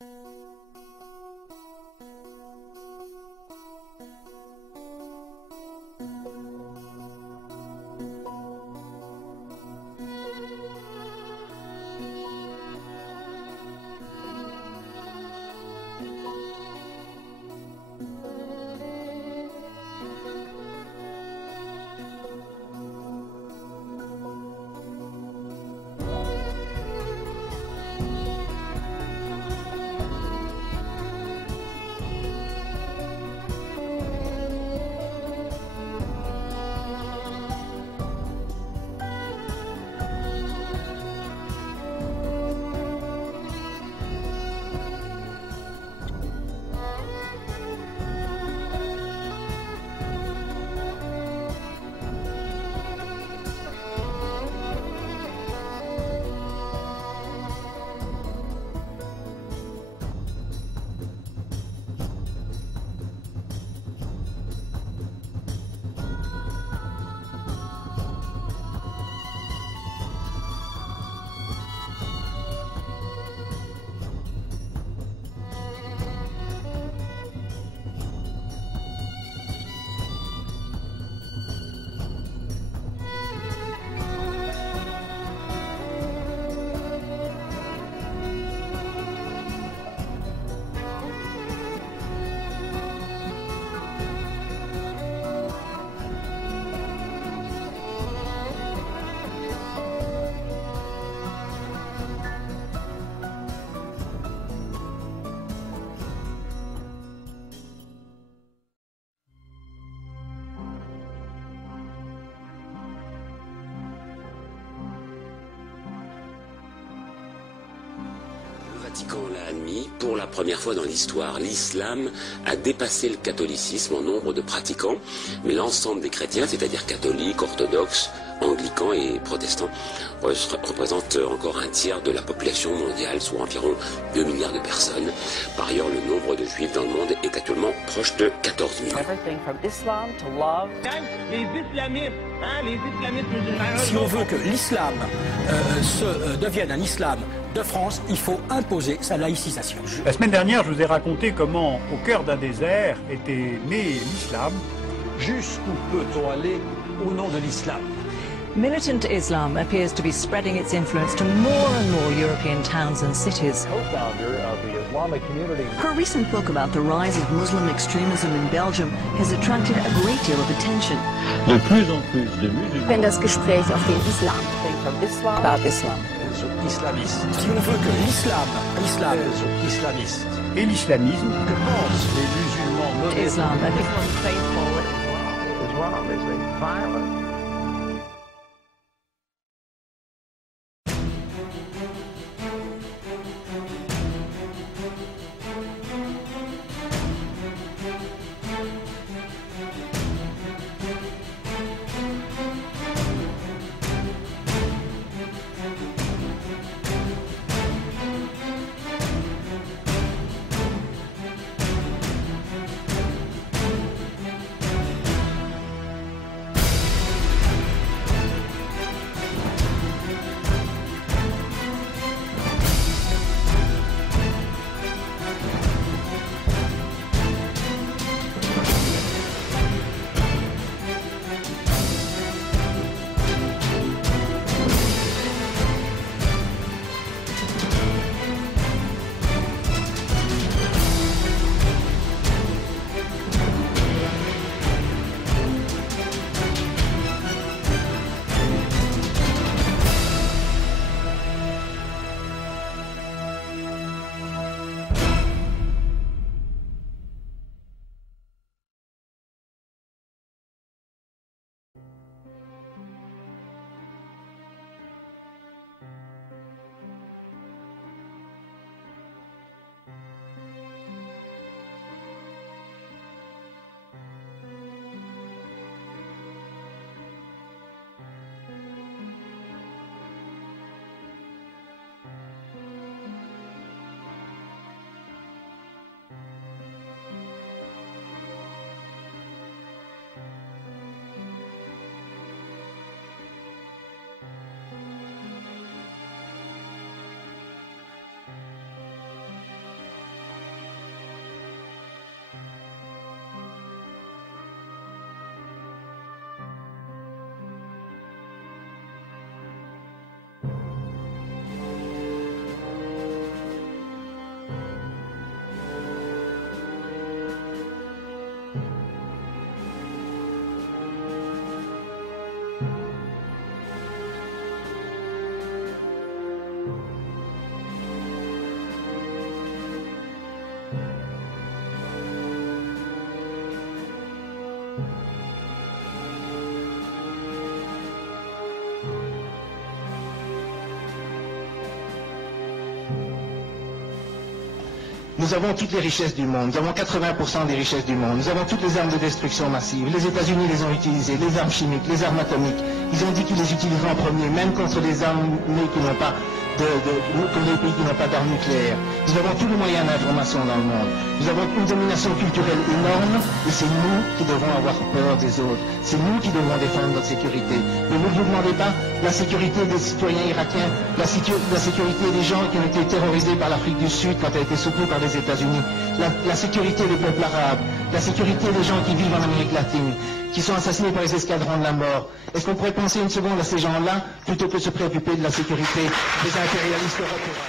Le Vatican l'a admis, pour la première fois dans l'histoire, l'islam a dépassé le catholicisme en nombre de pratiquants, mais l'ensemble des chrétiens, c'est-à-dire catholiques, orthodoxes, anglicans et protestants, représentent encore un tiers de la population mondiale, soit environ 2 milliards de personnes. Par ailleurs, le nombre de juifs dans le monde est actuellement proche de 14 millions. Si on veut que l'islam devienne un islam de France, il faut imposer sa laïcisation. La semaine dernière, je vous ai raconté comment, au cœur d'un désert, était né l'islam. Jusqu'où peut-on aller au nom de l'islam? Militant Islam appears to be spreading its influence to more and more European towns and cities. Co-founder of the Islamic community. Her recent book about the rise of Muslim extremism in Belgium has attracted a great deal of attention. De plus en plus de musulmans. Wenn das Gespräch auf den Islam. About Islam. Islamiste. Si on veut que l'islam islamiste. Et l'islamisme. Que pensent les musulmans modérés? Islam. Islam is a violent. Nous avons toutes les richesses du monde, nous avons 80% des richesses du monde, nous avons toutes les armes de destruction massive. Les États-Unis les ont utilisées, les armes chimiques, les armes atomiques. Ils ont dit qu'ils les utiliseraient en premier, même contre les armes qui n'ont pas contre les pays qui n'ont pas d'armes nucléaires. Nous avons tous les moyens d'information dans le monde. Nous avons une domination culturelle énorme et c'est nous qui devons avoir peur des autres. C'est nous qui devons défendre notre sécurité. Mais vous ne vous demandez pas la sécurité des citoyens irakiens, la sécurité des gens qui ont été terrorisés par l'Afrique du Sud quand elle a été soutenue par les États-Unis, la sécurité des peuples arabes, la sécurité des gens qui vivent en Amérique latine, qui sont assassinés par les escadrons de la mort. Est-ce qu'on pourrait penser une seconde à ces gens-là plutôt que de se préoccuper de la sécurité des impérialistes européens?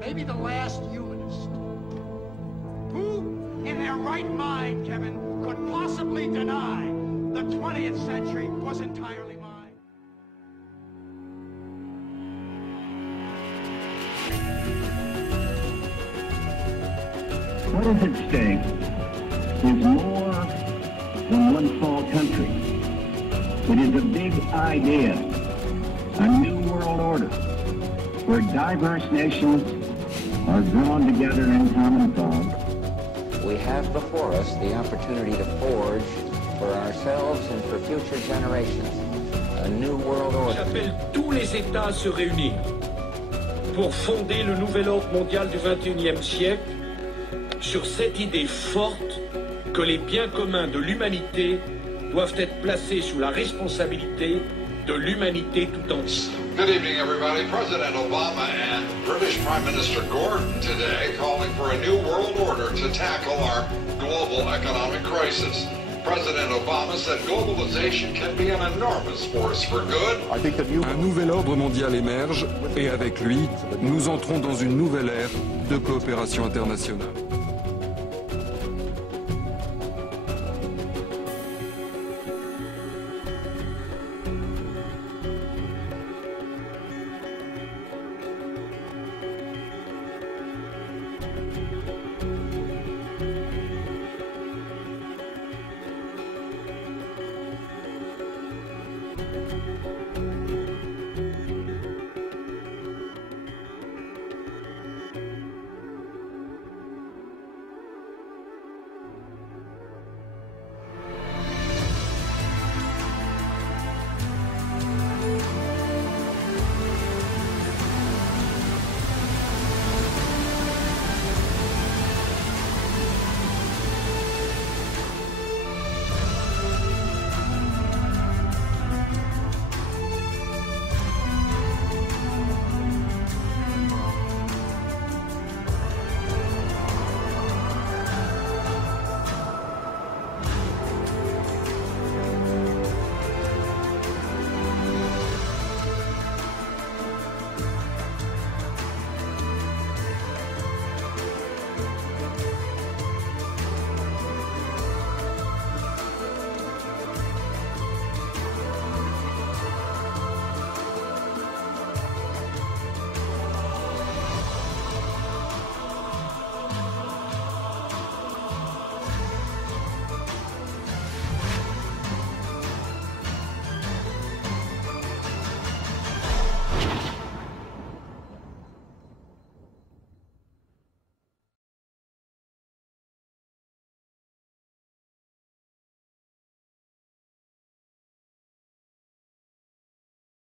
Maybe the last humanist. Who, in their right mind, Kevin, could possibly deny the 20th century was entirely mine? What is at stake is more than one small country. It is a big idea, a new world order, where diverse nations are drawn together in common cause. We have before us the opportunity to forge for ourselves and for future generations a new world order. J'appelle tous les États à se réunir pour fonder le nouvel ordre mondial du XXIe siècle sur cette idée forte que les biens communs de l'humanité doivent être placés sous la responsabilité de l'humanité tout entière. Good evening, everybody. President Obama and British Prime Minister Gordon today calling for a new world order to tackle our global economic crisis. President Obama said globalization can be an enormous force for good. Un nouvel ordre mondial émerge et avec lui, nous entrons dans une nouvelle ère de coopération internationale.